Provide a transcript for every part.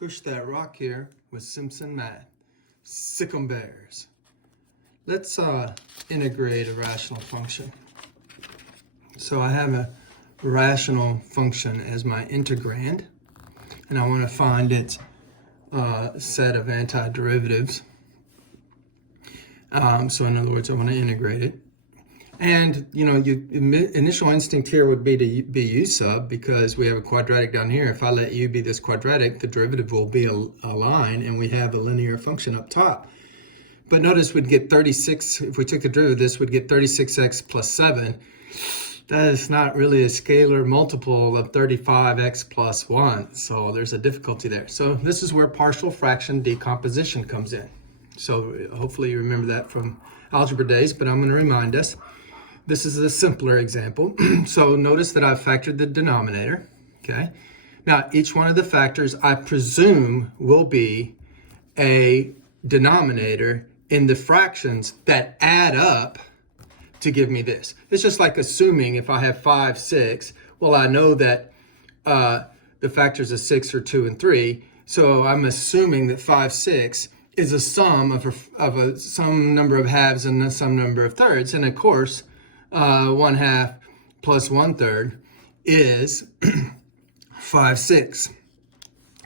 Push that rock here with Simpson math. Sick 'em bears. Let's integrate a rational function. So I have a rational function as my integrand, and I want to find its set of antiderivatives. So in other words, I want to integrate it. And, you know, initial instinct here would be to be u sub, because we have a quadratic down here. If I let u be this quadratic, the derivative will be a line, and we have a linear function up top. But notice we'd get 36, if we took the derivative of this, we'd get 36x plus 7. That is not really a scalar multiple of 35x plus 1. So there's a difficulty there. So this is where partial fraction decomposition comes in. So hopefully you remember that from algebra days, but I'm going to remind us. This is a simpler example. So notice that I've factored the denominator, okay? Now, each one of the factors I presume will be a denominator in the fractions that add up to give me this. It's just like assuming if I have 5, 6, well, I know that the factors of 6 are 2 and 3, so I'm assuming that 5, 6 is a sum of some number of halves and some number of thirds, and of course, 1/2 plus 1/3 is 5, 6.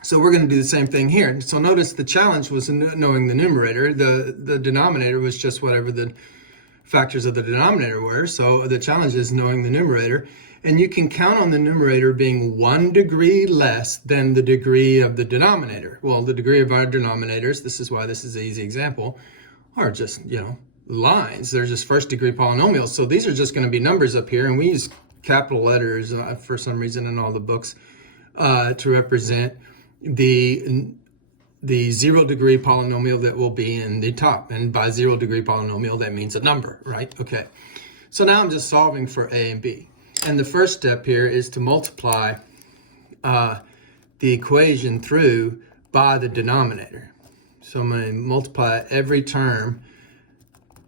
So we're going to do the same thing here. So notice the challenge was knowing the numerator. The denominator was just whatever the factors of the denominator were. So the challenge is knowing the numerator. And you can count on the numerator being 1 degree less than the degree of the denominator. Well, the degree of our denominators, this is why this is an easy example, are just, you know, lines. They're just first degree polynomials. So these are just going to be numbers up here, and we use capital letters for some reason in all the books to represent the 0 degree polynomial that will be in the top. And by 0 degree polynomial, that means a number, right? Okay. So now I'm just solving for a and b. And the first step here is to multiply the equation through by the denominator. So I'm going to multiply every term.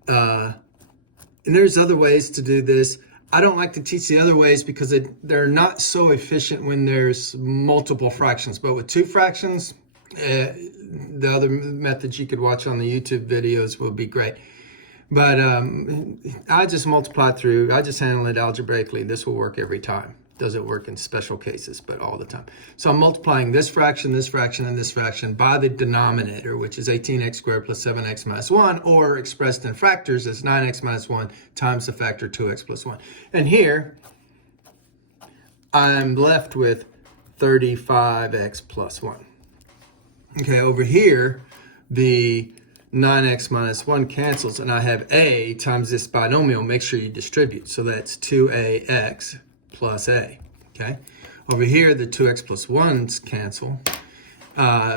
And there's other ways to do this. I don't like to teach the other ways because they're not so efficient when there's multiple fractions. But with 2 fractions, the other methods you could watch on the YouTube videos will be great. But I just multiply through. I just handle it algebraically. This will work every time. Doesn't work in special cases, but all the time. So I'm multiplying this fraction, and this fraction by the denominator, which is 18x squared plus 7x minus 1, or expressed in factors as 9x minus 1 times the factor 2x plus 1. And here, I'm left with 35x plus 1. Okay, over here, the 9x minus 1 cancels, and I have a times this binomial. Make sure you distribute. So that's 2ax plus a, okay? Over here, the 2x plus 1s cancel,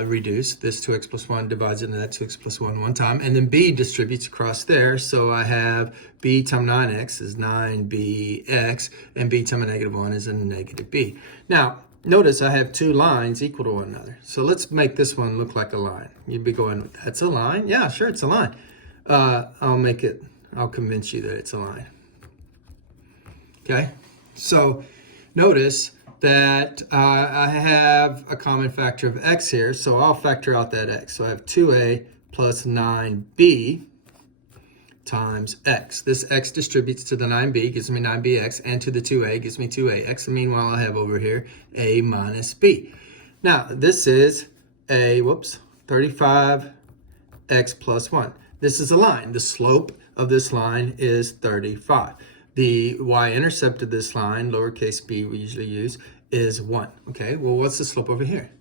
reduce. This 2x plus 1 divides into that 2x plus 1 one time, and then b distributes across there, so I have b times 9x is 9bx, and b times a negative 1 is a negative b. Now, notice I have 2 lines equal to one another. So let's make this one look like a line. You'd be going, that's a line? Yeah, sure, it's a line. I'll convince you that it's a line. Okay? So notice that I have a common factor of x here, so I'll factor out that x. So I have 2a plus 9b times x. This x distributes to the 9b, gives me 9bx, and to the 2a gives me 2ax. And meanwhile, I have over here a minus b. Now, this is a, 35x plus 1. This is a line. The slope of this line is 35. The y-intercept of this line, lowercase b we usually use, is 1. Okay, well, what's the slope over here?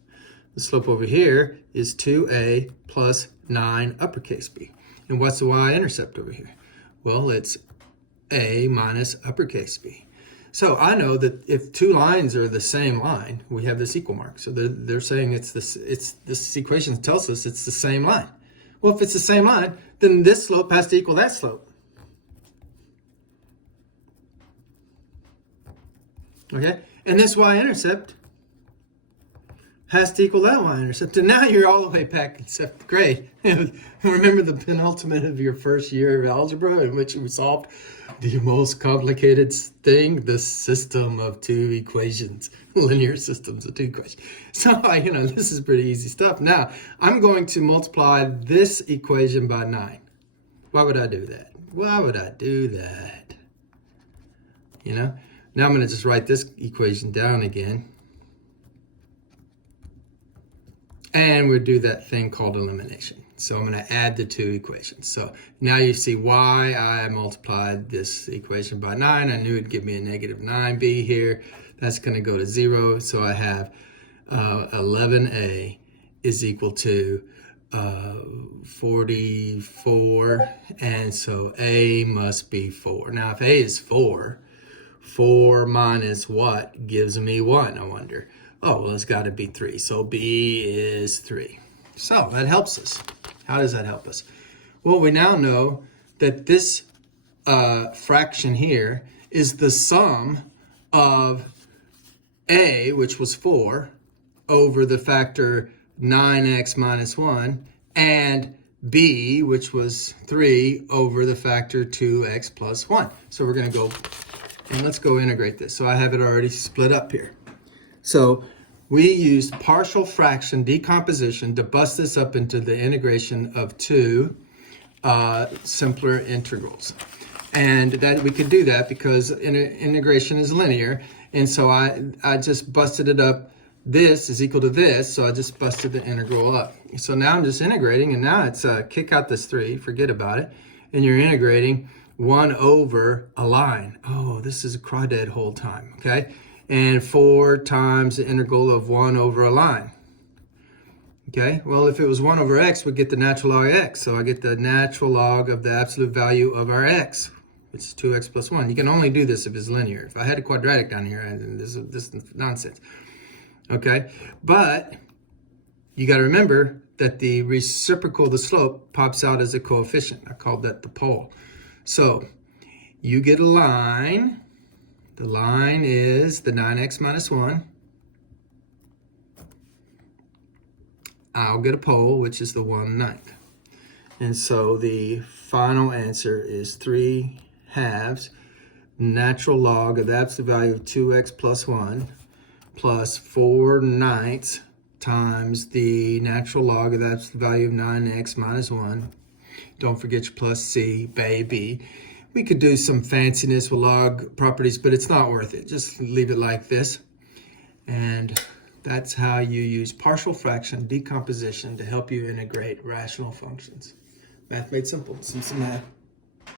The slope over here is 2a plus 9 uppercase b. And what's the y-intercept over here? Well, it's a minus uppercase b. So I know that if 2 lines are the same line, we have this equal mark. So they're saying this equation tells us it's the same line. Well, if it's the same line, then this slope has to equal that slope. Okay, and this y-intercept has to equal that y-intercept. And now you're all the way back in 7th grade. Remember the penultimate of your first year of algebra in which we solved the most complicated thing, the system of two equations, linear systems of two equations. So, this is pretty easy stuff. Now, I'm going to multiply this equation by 9. Why would I do that? Why would I do that? Now I'm going to just write this equation down again. And we'll do that thing called elimination. So I'm going to add the two equations. So now you see why I multiplied this equation by 9. I knew it'd give me a negative 9b here. That's going to go to 0. So I have 11a is equal to 44. And so a must be 4. Now if a is 4, 4 minus what gives me 1, I wonder? Oh, well, it's got to be 3. So B is 3. So that helps us. How does that help us? Well, we now know that this fraction here is the sum of A, which was 4, over the factor 9x minus 1, and B, which was 3, over the factor 2x plus 1. So we're going to go, and let's go integrate this. So I have it already split up here. So we used partial fraction decomposition to bust this up into the integration of two simpler integrals. And that we could do that because integration is linear. And so I just busted it up. This is equal to this, so I just busted the integral up. So now I'm just integrating, and now it's kick out this 3, forget about it. And you're integrating 1 over a line. Oh, this is a crawdad whole time, okay? And 4 times the integral of 1 over a line. Okay, well, if it was 1 over x, we'd get the natural log of x. So I get the natural log of the absolute value of our x, which is 2x plus 1. You can only do this if it's linear. If I had a quadratic down here, this is nonsense. Okay, but you got to remember that the reciprocal, the slope, pops out as a coefficient. I called that the pole. So you get a line. The line is the 9x minus 1. I'll get a pole, which is the 1/9. And so the final answer is 3/2 natural log of the absolute value of 2x plus 1 plus 4/9 times the natural log of the absolute value of 9x minus 1. Don't forget your plus c, baby. We could do some fanciness with log properties, but it's not worth it. Just leave it like this. And that's how you use partial fraction decomposition to help you integrate rational functions. Math made simple. Some math.